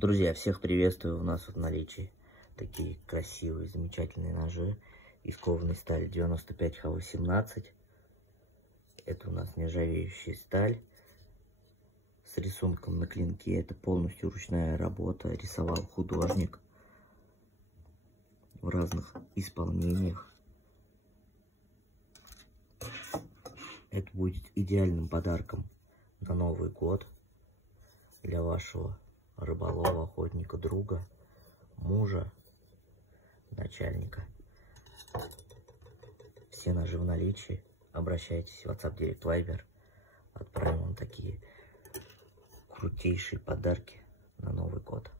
Друзья, всех приветствую. У нас в наличии такие красивые, замечательные ножи из кованой стали 95Х18. Это у нас нержавеющая сталь с рисунком на клинке. Это полностью ручная работа. Рисовал художник в разных исполнениях. Это будет идеальным подарком на Новый год для вашего рыболова, охотника, друга, мужа, начальника. Все ножи в наличии. Обращайтесь в WhatsApp, Direct, Viber. Отправим вам такие крутейшие подарки на Новый год.